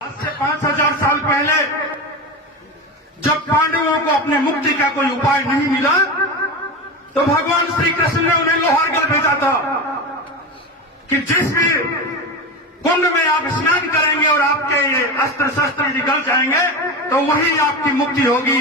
आज से 5000 साल पहले जब पांडवों को अपने मुक्ति का कोई उपाय नहीं मिला तो भगवान श्री कृष्ण ने उन्हें लोहारगल भेजा था कि जिस भी कुंड में आप स्नान करेंगे और आपके ये अस्त्र शस्त्र निकल जाएंगे तो वही आपकी मुक्ति होगी।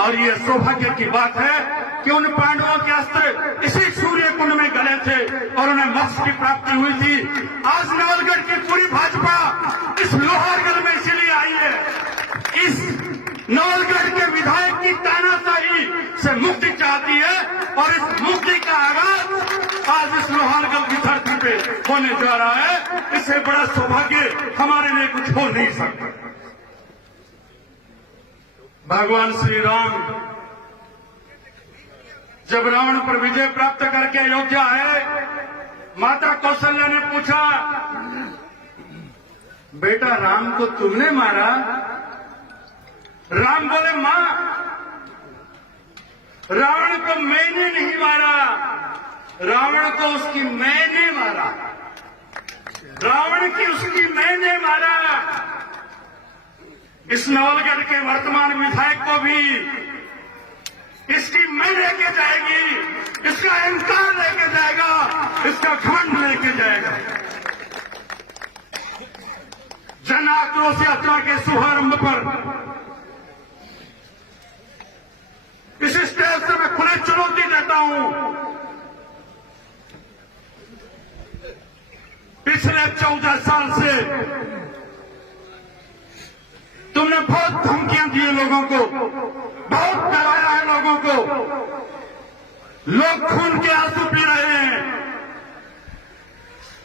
और ये सौभाग्य की बात है कि उन पांडवों के अस्त्र इसी सूर्य कुंड में गले थे और उन्हें मोक्ष की प्राप्ति हुई थी। आज नवलगढ़ की पूरी भाजपा इस लोहारगढ़ में इसीलिए आई है। इस नवलगढ़ के विधायक की तानाशाही से मुक्ति चाहती है और इस मुक्ति का आगाज आज इस लोहारगढ़ की धरती पे होने जा रहा है। इससे बड़ा सौभाग्य हमारे लिए कुछ हो नहीं सकता। भगवान श्री राम जब रावण पर विजय प्राप्त करके अयोध्या आए, माता कौशल्या ने पूछा, बेटा राम को तुमने मारा? राम बोले, मां रावण को मैंने नहीं मारा, रावण को उसकी मैंने मारा, रावण की उसकी मैंने मारा। इस नवलगढ़ के वर्तमान विधायक को भी इसकी मैं लेके जाएगी, इसका अहंकार लेके जाएगा, इसका घमंड लेके जाएगा। जन आक्रोश यात्रा के शुभारंभ पर इस स्टेज से मैं खुले चुनौती देता हूं। पिछले 14 साल से तुमने बहुत धमकियां दी है लोगों को, बहुत डराया है लोगों को। लोग खून के आंसू पी रहे हैं,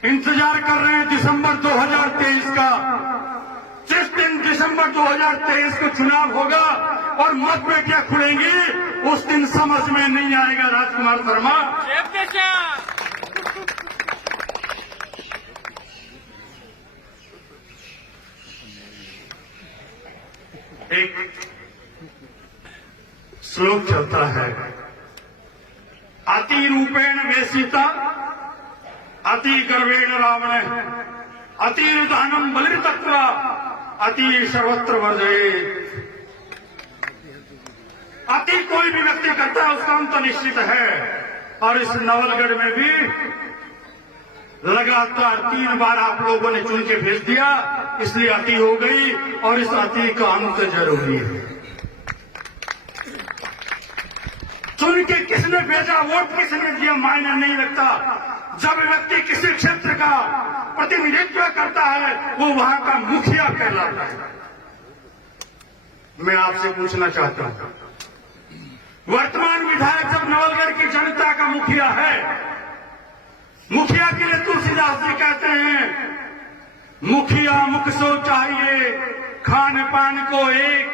इंतजार कर रहे हैं दिसंबर 2023 का। जिस दिन दिसंबर 2023 को चुनाव होगा और मतपेटियां खुलेंगी, उस दिन समझ में नहीं आएगा राजकुमार शर्मा। एक श्लोक चलता है, अति रूपेण वेशिता अति गर्वेण रावण अति रुदानम बलिर्तत्वा अति सर्वत्र वर्जयेत्। अति कोई भी व्यक्ति करता है उसका अंत निश्चित है। और इस नवलगढ़ में भी लगातार 3 बार आप लोगों ने चुन के भेज दिया, इसलिए अति हो गई और इस अति का अंत जरूरी है। चुन के किसने भेजा, वोट किसने दिया, मायने नहीं रखता। जब व्यक्ति किसी क्षेत्र का प्रतिनिधित्व करता है वो वहां का मुखिया कहलाता है। मैं आपसे पूछना चाहता हूं, वर्तमान विधायक जब नवलगढ़ की जनता का मुखिया है, मुखिया के लिए तुलसीदास जी कहते हैं, मुखिया मुख सो चाहिए खान पान को एक,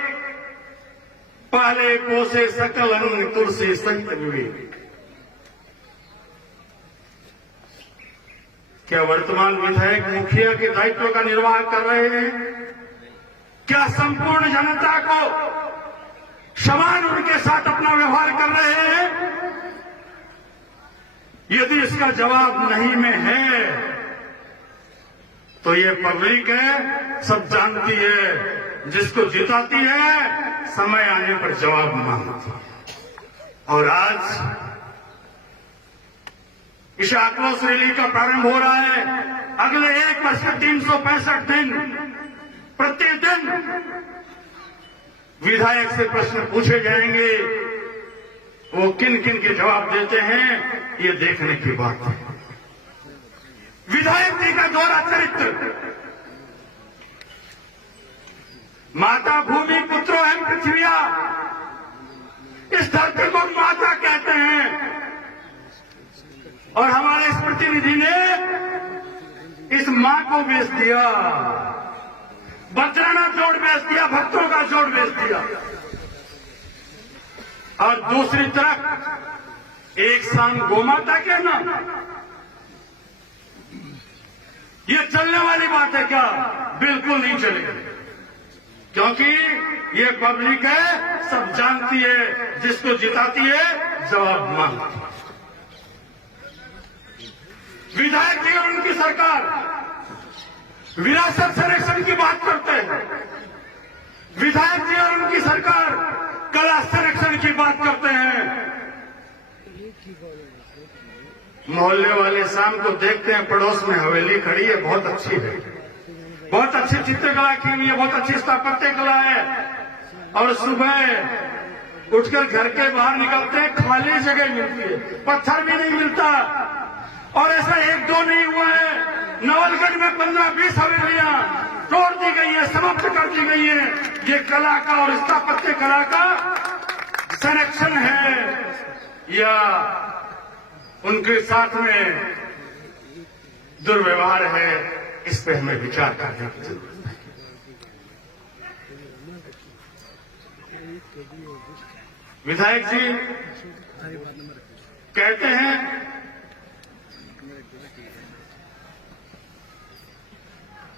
पहले पोसे सकल अंग तुलसी सहित विवेक। क्या वर्तमान विधायक मुखिया के दायित्व का निर्वाह कर रहे हैं? क्या संपूर्ण जनता को समान उनके साथ अपना व्यवहार कर रहे हैं? यदि इसका जवाब नहीं में है तो ये पब्लिक है, सब जानती है, जिसको जिताती है समय आने पर जवाब मांगती है। और आज इस आक्रोश रैली का प्रारंभ हो रहा है। अगले 1 वर्ष के 365 दिन प्रतिदिन विधायक से प्रश्न पूछे जाएंगे। वो किन किन के जवाब देते हैं ये देखने की बात है। विधायक जी का दोहरा चरित्र, माता भूमि पुत्रो एवं पृथ्विया, इस धरती को माता कहते हैं। और हमारे इस प्रतिनिधि ने इस मां को बेच दिया, बजराना जोड़ बेच दिया, भक्तों का जोड़ बेच दिया। और दूसरी तरफ एक शाम गोमाता कहना, ये चलने वाली बात है क्या? बिल्कुल नहीं चलेगी, क्योंकि ये पब्लिक है, सब जानती है, जिसको जिताती है जवाब मांगती है। विधायक जी और उनकी सरकार विरासत संरक्षण की बात करते हैं, विधायक जी और उनकी सरकार कला संरक्षण की बात करते हैं। मोहल्ले वाले शाम को देखते हैं पड़ोस में हवेली खड़ी है, बहुत अच्छी है, बहुत अच्छी चित्रकला की हुई है, बहुत अच्छी स्थापत्य कला है, और सुबह उठकर घर के बाहर निकलते हैं खाली जगह मिलती है, पत्थर भी नहीं मिलता। और ऐसा एक दो नहीं हुआ है, नवलगढ़ में 15-20 हवेलियां तोड़ दी गई है, समाप्त कर दी गई है। ये कला का और स्थापत्य कला का संरक्षण है या उनके साथ में दुर्व्यवहार है, इस पे हमें विचार करने की जरूरत है। विधायक जी कहते हैं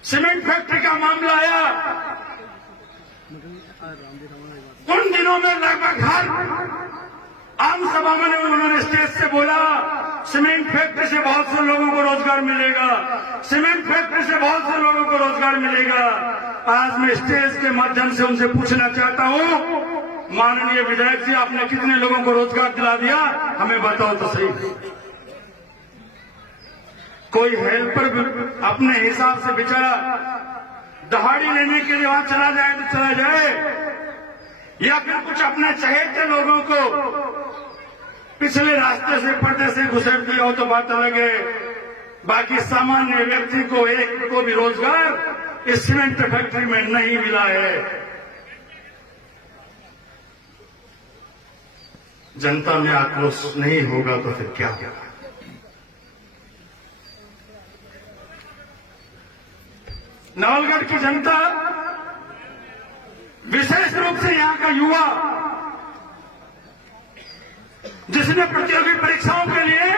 सीमेंट फैक्ट्री का मामला आया, उन दिनों में लगभग हर आम सभा में उन्होंने स्टेज से बोला सीमेंट फैक्ट्री से बहुत से लोगों को रोजगार मिलेगा, सीमेंट फैक्ट्री से बहुत से लोगों को रोजगार मिलेगा। आज मैं स्टेज के माध्यम से उनसे पूछना चाहता हूं, माननीय विधायक जी, आपने कितने लोगों को रोजगार दिला दिया, हमें बताओ तो सही। कोई हेल्पर अपने हिसाब से बेचारा दहाड़ी लेने के लिए वहां चला जाए तो चला जाए, या फिर कुछ अपने चहेते लोगों को पिछले रास्ते से पर्दे से घुसेड़ दिया हो तो बात अलग है। बाकी सामान्य व्यक्ति को एक को भी रोजगार इस सीमेंट फैक्ट्री में नहीं मिला है। जनता में आक्रोश नहीं होगा तो फिर क्या होगा? नवलगढ़ की जनता, विशेष रूप से यहां का युवा, जिसने प्रतियोगी परीक्षाओं के लिए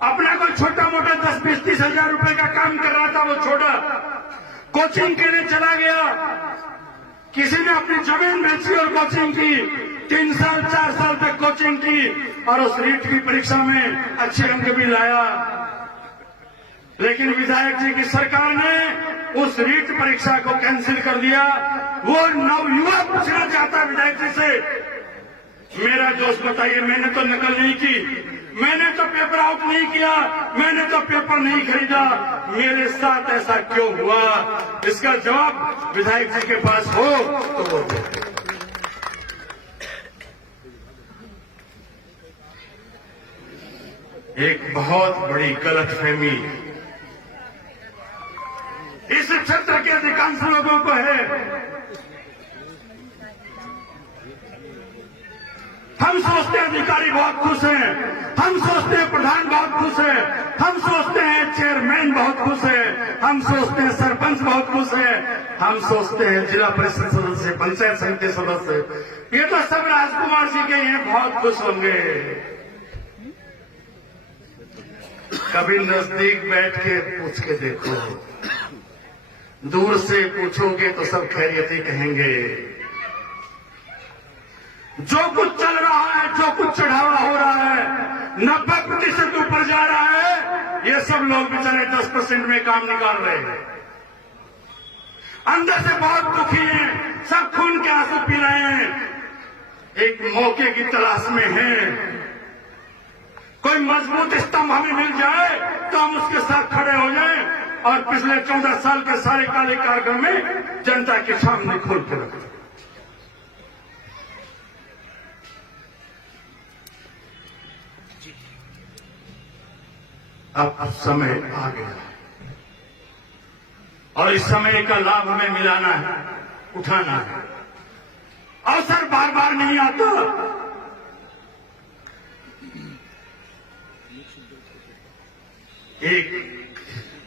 अपना कोई छोटा मोटा 10-20-30 हजार रुपए का काम कर रहा था, वो छोड़ा, कोचिंग के लिए चला गया। किसी ने अपनी जमीन बेची और कोचिंग की, 3 साल 4 साल तक कोचिंग की और उस रीट की परीक्षा में अच्छे अंक भी लाया। लेकिन विधायक जी की सरकार ने उस रीट परीक्षा को कैंसिल कर दिया। वो नवयुवा पूछना चाहता विधायक जी से, मेरा दोस्त बताइए, मैंने तो नकल नहीं की, मैंने तो पेपर आउट नहीं किया, मैंने तो पेपर नहीं खरीदा, मेरे साथ ऐसा क्यों हुआ? इसका जवाब विधायक जी के पास हो तो वो दे। एक बहुत बड़ी गलतफहमी इस क्षेत्र के अधिकांश लोगों को है। हम सोचते हैं अधिकारी बहुत खुश हैं, हम सोचते हैं प्रधान बहुत खुश है, हम सोचते हैं चेयरमैन बहुत खुश है, हम सोचते हैं सरपंच बहुत खुश है, हम सोचते हैं जिला परिषद सदस्य, पंचायत समिति सदस्य, ये तो सब राजकुमार जी के हैं, बहुत खुश होंगे। कभी नजदीक बैठ के पूछ के देखो, दूर से पूछोगे तो सब खैरियत ही कहेंगे। जो कुछ चल रहा है, जो कुछ चढ़ावा हो रहा है, 90% ऊपर जा रहा है, ये सब लोग बेचारे 10% में काम निकाल रहे हैं। अंदर से बहुत दुखी हैं, सब खून के आंसू पी रहे हैं, एक मौके की तलाश में हैं। कोई मजबूत स्तंभ हमें मिल जाए तो हम उसके साथ खड़े हो जाएं और पिछले 14 साल के सारे काले कार्यक्रम में जनता के सामने खोल के रखें। अब समय आ गया और इस समय का लाभ हमें मिलाना है, उठाना है। अवसर बार बार नहीं आता। एक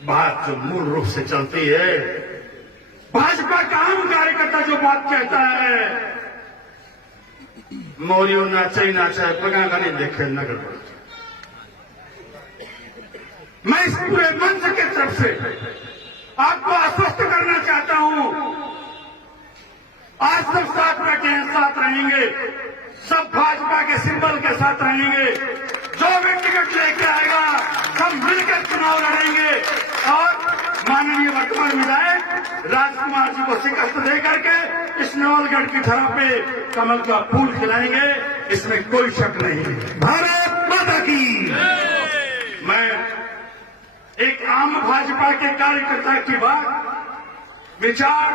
बात जो मूल रूप से चलती है, भाजपा का आम कार्यकर्ता जो बात कहता है, मोरियो नाचे नाचा पगा का नहीं देखे नगर। मैं इस पूरे मंच की तरफ से आपको आश्वस्त करना चाहता हूं, आज सब साथ बैठे हैं, साथ रहेंगे, सब भाजपा के सिंबल के साथ रहेंगे। जो भी टिकट लेके आएगा सब मिलकर चुनाव लड़ेंगे और माननीय वर्तमान विधायक राजकुमार जी को शिकस्त दे करके इस नवलगढ़ की धरा पे कमल का फूल खिलाएंगे, इसमें कोई शक नहीं है। भारत माता की। मैं एक आम भाजपा के कार्यकर्ता की बात, विचार,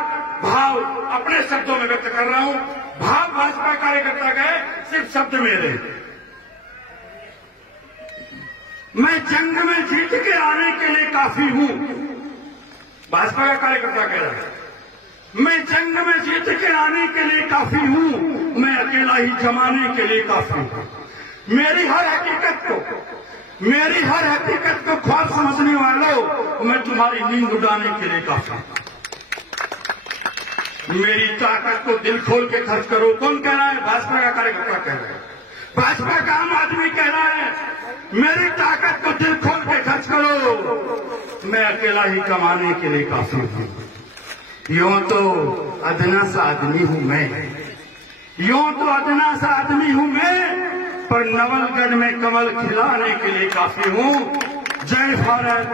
भाव अपने शब्दों में व्यक्त कर रहा हूं। भाव भाजपा कार्यकर्ता गए, सिर्फ शब्द मेरे। मैं जंग में जीत के आने के लिए काफी हूं, भाजपा का कार्यकर्ता कह रहा है। मैं जंग में जीत के आने के लिए काफी हूं, मैं अकेला ही जमाने के लिए काफी हूं। मेरी हर हकीकत को ख्वाब समझने वालों, मैं तुम्हारी नींद उड़ाने के लिए काफी हूं। मेरी ताकत को दिल खोल के खर्च करो। कौन कह रहा है? भाजपा का कार्यकर्ता कह रहा है, भाजपा का आम आदमी कह रहा है, मेरी ताकत को दिल खोल के खर्च करो, मैं अकेला ही कमाने के लिए काफी हूं। यूं तो अदना सा आदमी हूं मैं, पर नवलगढ़ में कमल खिलाने के लिए काफी हूं। जय भारत।